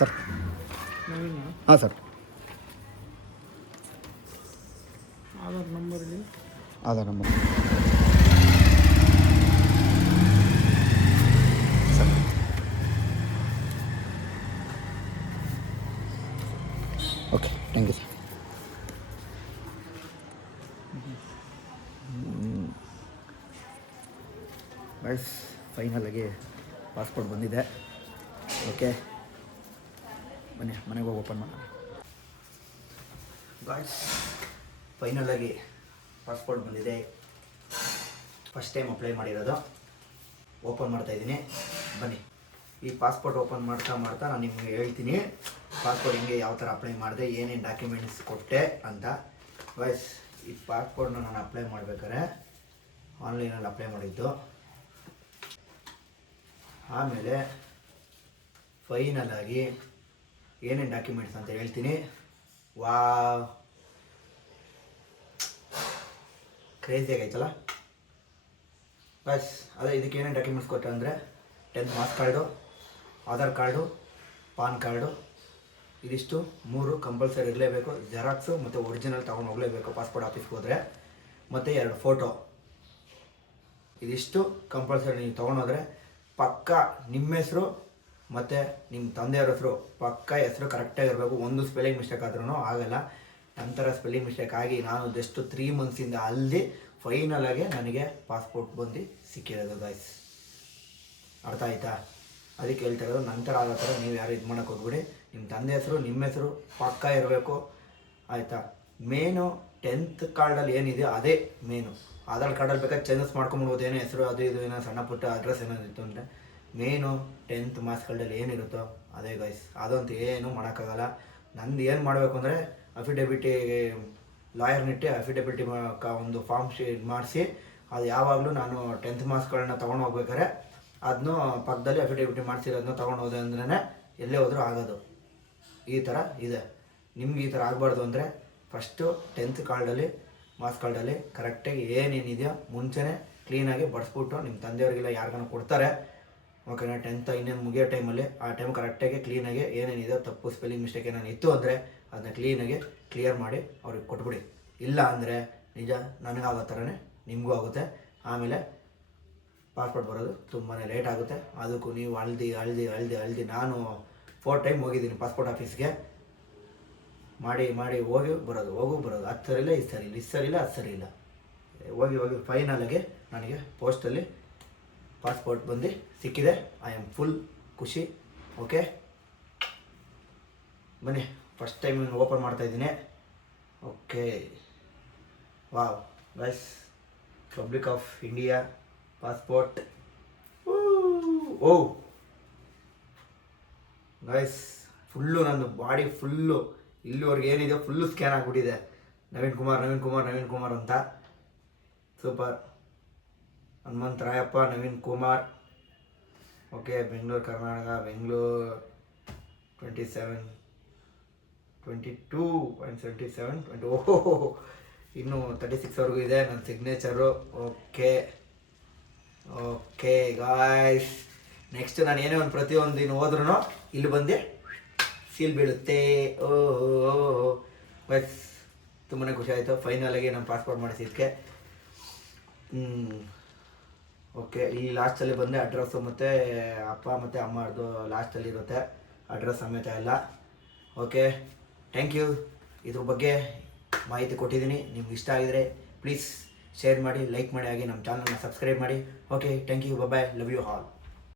Sir. ಹಾಂ sir. Aadhaar number sir. Okay, thank you sir. Guys, ಫೈನಲಾಗಿ passport ಬಂದಿದೆ. Okay, ಬನ್ನಿ ಮನೆಗೆ ಹೋಗಿ ಓಪನ್ ಮಾಡೋಣ. ಗೈಸ್, ಫೈನಲಾಗಿ ಪಾಸ್ಪೋರ್ಟ್ ಬಂದಿದೆ. ಫಸ್ಟ್ ಟೈಮ್ ಅಪ್ಲೈ ಮಾಡಿರೋದು. ಓಪನ್ ಮಾಡ್ತಾಯಿದ್ದೀನಿ, ಬನ್ನಿ. ಈ ಪಾಸ್ಪೋರ್ಟ್ ಓಪನ್ ಮಾಡ್ತಾ ನಾನು ನಿಮಗೆ ಹೇಳ್ತೀನಿ ಪಾಸ್ಪೋರ್ಟ್ ಹಿಂಗೆ ಯಾವ ಥರ ಅಪ್ಲೈ ಮಾಡಿದೆ, ಏನೇನು ಡಾಕ್ಯುಮೆಂಟ್ಸ್ ಕೊಟ್ಟೆ ಅಂತ. ಗೈಸ್, ಈ ಪಾಸ್ಪೋರ್ಟ್ನ ನಾನು ಅಪ್ಲೈ ಮಾಡ್ಬೇಕಾದ್ರೆ ಆನ್ಲೈನಲ್ಲಿ ಅಪ್ಲೈ ಮಾಡಿದ್ದು. ಆಮೇಲೆ ಫೈನಲಾಗಿ ಏನೇನು ಡಾಕ್ಯುಮೆಂಟ್ಸ್ ಅಂತ ಹೇಳ್ತೀನಿ. ವಾವ್, ಕ್ರೇಜಿ ಆಗೈತಲ್ಲ ಬಸ್. ಅದೇ ಇದಕ್ಕೆ ಏನೇನು ಡಾಕ್ಯುಮೆಂಟ್ಸ್ ಕೊಟ್ಟೆ ಅಂದರೆ 10th marks card, Aadhaar card, PAN card, ಇದಿಷ್ಟು 3 ಕಂಪಲ್ಸರಿ ಇರಲೇಬೇಕು. ಜೆರಾಕ್ಸು ಮತ್ತು ಒರಿಜಿನಲ್ ತೊಗೊಂಡು ಹೋಗಲೇಬೇಕು ಪಾಸ್ಪೋರ್ಟ್ ಆಫೀಸ್ಗೆ ಹೋದರೆ. ಮತ್ತು 2 ಫೋಟೋ, ಇದಿಷ್ಟು ಕಂಪಲ್ಸರಿ ನೀವು ತೊಗೊಂಡೋದ್ರೆ ಪಕ್ಕ ನಿಮ್ಮ ಹೆಸರು ಮತ್ತು ನಿಮ್ಮ ತಂದೆಯವ್ರ ಹೆಸರು ಪಕ್ಕ ಹೆಸರು ಕರೆಕ್ಟಾಗಿರಬೇಕು. ಒಂದು ಸ್ಪೆಲ್ಲಿಂಗ್ ಮಿಸ್ಟೇಕ್ ಆದ್ರೂ ಆಗಲ್ಲ. ನಂತರ ಸ್ಪೆಲ್ಲಿಂಗ್ ಮಿಸ್ಟೇಕ್ ಆಗಿ ನಾನು ಜಸ್ಟ್ 3 ಮಂತ್ಸಿಂದ ಅಲ್ಲಿ ಫೈನಲಾಗಿ ನನಗೆ ಪಾಸ್ಪೋರ್ಟ್ ಬಂದು ಸಿಕ್ಕಿರೋದು ಗೈಸ್. ಅರ್ಥ ಆಯಿತಾ? ಅದಕ್ಕೆ ಹೇಳ್ತಾ ಇರೋದು, ನಂತರ ಆಗೋ ಥರ ನೀವು ಯಾರು ಇದು ಮಾಡೋಕ್ಕೆ ಹೋಗ್ಬಿಡಿ. ನಿಮ್ಮ ತಂದೆ ಹೆಸರು ನಿಮ್ಮ ಹೆಸರು ಪಕ್ಕ ಇರಬೇಕು, ಆಯಿತಾ? ಮೇನು 10th ಕಾರ್ಡಲ್ಲಿ ಏನಿದೆಯೋ ಅದೇ ಮೇನು. ಆಧಾರ್ ಕಾರ್ಡಲ್ಲಿ ಬೇಕಾದ್ರೆ ಚೇಂಜಸ್ ಮಾಡ್ಕೊಂಬಿಡ್ಬೋದು, ಏನೋ ಹೆಸರು ಅದು ಇದು ಏನೋ ಸಣ್ಣ ಪುಟ್ಟ ಅಡ್ರೆಸ್ ಏನಾದಿತ್ತು ಅಂದರೆ. ಮೇನು 10th ಮಾರ್ಕ್ಸ್ ಕಾರ್ಡಲ್ಲಿ ಏನಿರುತ್ತೋ ಅದೇ ಗೈಸ್. ಅದಂತೂ ಏನೂ ಮಾಡೋಕ್ಕಾಗಲ್ಲ. ನಂದು ಏನು ಮಾಡಬೇಕು ಅಂದರೆ ಅಫಿಡೆವಿಟಿ ಲಾಯರ್ನಿಟ್ಟು ಅಫಿಡೆವಿಟಿ ಒಂದು ಫಾರ್ಮ್ ಶೀಟ್ ಮಾಡಿಸಿ, ಅದು ಯಾವಾಗಲೂ ನಾನು 10th ಮಾರ್ಕ್ಸ್ಗಳನ್ನ ತೊಗೊಂಡು ಹೋಗ್ಬೇಕಾದ್ರೆ ಅದನ್ನು ಪಕ್ಕದಲ್ಲಿ ಅಫಿಡೆವಿಟಿ ಮಾಡಿಸಿರೋದನ್ನ ತೊಗೊಂಡು ಹೋದೆ ಅಂದ್ರೆ ಎಲ್ಲೇ ಹೋದರೂ ಆಗೋದು. ಈ ಥರ ಇದೆ. ನಿಮ್ಗೆ ಈ ಥರ ಆಗಬಾರ್ದು ಅಂದರೆ ಫಸ್ಟು 10th ಕಾರ್ಡಲ್ಲಿ ಮಾರ್ಕ್ಸ್ ಕಾರ್ಡಲ್ಲಿ ಕರೆಕ್ಟಾಗಿ ಏನೇನಿದೆಯೋ ಮುಂಚೆನೇ ಕ್ಲೀನಾಗಿ ಬಡಿಸ್ಬಿಟ್ಟು ನಿಮ್ಮ ತಂದೆಯವ್ರಿಗೆಲ್ಲ ಯಾರಿಗಾನ ಕೊಡ್ತಾರೆ, ಓಕೆನಾ? 10th ಇನ್ನೇನು ಮುಗಿಯೋ ಟೈಮಲ್ಲಿ ಆ ಟೈಮ್ ಕರೆಕ್ಟಾಗಿ ಕ್ಲೀನಾಗಿ ಏನೇನಿದೆಯೋ ತಪ್ಪು ಸ್ಪೆಲ್ಲಿಂಗ್ ಮಿಸ್ಟೇಕ್ ಏನೇನು ಇತ್ತು ಅಂದರೆ ಅದನ್ನ ಕ್ಲೀನಾಗಿ ಕ್ಲಿಯರ್ ಮಾಡಿ ಅವ್ರಿಗೆ ಕೊಟ್ಬಿಡಿ. ಇಲ್ಲ ಅಂದರೆ ನಿಜ ನನಗಾಗೋ ಥರನೇ ನಿಮಗೂ ಆಗುತ್ತೆ. ಆಮೇಲೆ ಪಾಸ್ಪೋರ್ಟ್ ಬರೋದು ತುಂಬಾ ಲೇಟ್ ಆಗುತ್ತೆ. ಅದಕ್ಕೂ ನೀವು ಅಳ್ದು ನಾನು 4 ಟೈಮ್ ಹೋಗಿದ್ದೀನಿ ಪಾಸ್ಪೋರ್ಟ್ ಆಫೀಸ್ಗೆ. ಮಾಡಿ ಹೋಗಿ ಬರೋದು 10 ಸರಿ ಇಲ್ಲ, 10 ಸರಿ ಇಲ್ಲ, 10 ಸರಿ ಇಲ್ಲ, 10 ಸರಿ ಇಲ್ಲ, ಹೋಗಿ ಫೈನಲಾಗಿ ನನಗೆ ಪೋಸ್ಟಲ್ಲಿ ಪಾಸ್ಪೋರ್ಟ್ ಬಂದು ಸಿಕ್ಕಿದೆ. ಐ ಆಮ್ ಫುಲ್ ಖುಷಿ. ಓಕೆ, ಬನ್ನಿ ಫಸ್ಟ್ ಟೈಮ್ ಓಪನ್ ಮಾಡ್ತಾಯಿದ್ದೀನಿ. Okay, wow guys, republic of India passport. Oh guys, full ನಂದು ಬಾಡಿ ಫುಲ್ಲು ಇಲ್ಲಿವರೆಗೆ ಏನಿದೆ ಫುಲ್ಲು ಸ್ಕ್ಯಾನ್ ಆಗಿಬಿಟ್ಟಿದೆ. ನವೀನ್ ಕುಮಾರ್ ಅಂತ. ಸೂಪರ್. ಹನುಮಂತರಾಯಪ್ಪ ನವೀನ್ ಕುಮಾರ್. ಓಕೆ, ಬೆಂಗಳೂರು ಕರ್ನಾಟಕ, ಬೆಂಗಳೂರು 22.77 ಓಹೋ, ಇನ್ನೂ 36ವರೆಗೂ ಇದೆ ನನ್ನ ಸಿಗ್ನೇಚರು. ಓಕೆ ಗಾಯ್ಸ್, ನೆಕ್ಸ್ಟ್ ನಾನು ಏನೇ ಒಂದು ಪ್ರತಿಯೊಂದು ದಿನ ಹೋದ್ರೂ ಇಲ್ಲಿ ಬಂದು ಸೀಲ್ ಬೀಳುತ್ತೆ. ಓಹೋ ಬಸ್, ತುಂಬಾ ಖುಷಿ ಆಯಿತು ಫೈನಲಾಗಿ ನಾನು ಪಾಸ್ಪೋರ್ಟ್ ಮಾಡಿಸಿದ್ದಕ್ಕೆ. ಓಕೆ, ಇಲ್ಲಿ ಲಾಸ್ಟಲ್ಲಿ ಬಂದೆ ಅಡ್ರೆಸ್ಸು ಮತ್ತು ಅಪ್ಪ ಮತ್ತು ಅಮ್ಮರದು ಲಾಸ್ಟಲ್ಲಿ ಇರುತ್ತೆ ಅಡ್ರೆಸ್ ಸಮೇತ ಎಲ್ಲ. Okay, thank you. ಇದ್ರ ಬಗ್ಗೆ ಮಾಹಿತಿ ಕೊಟ್ಟಿದ್ದೀನಿ. ನಿಮ್ಗೆ ಇಷ್ಟ ಆಗಿದರೆ ಪ್ಲೀಸ್ ಶೇರ್ ಮಾಡಿ, ಲೈಕ್ ಮಾಡಿ, ಹಾಗೆ ನಮ್ಮ ಚಾನಲ್ನ ಸಬ್ಸ್ಕ್ರೈಬ್ ಮಾಡಿ. Okay, thank you, bye, love you all.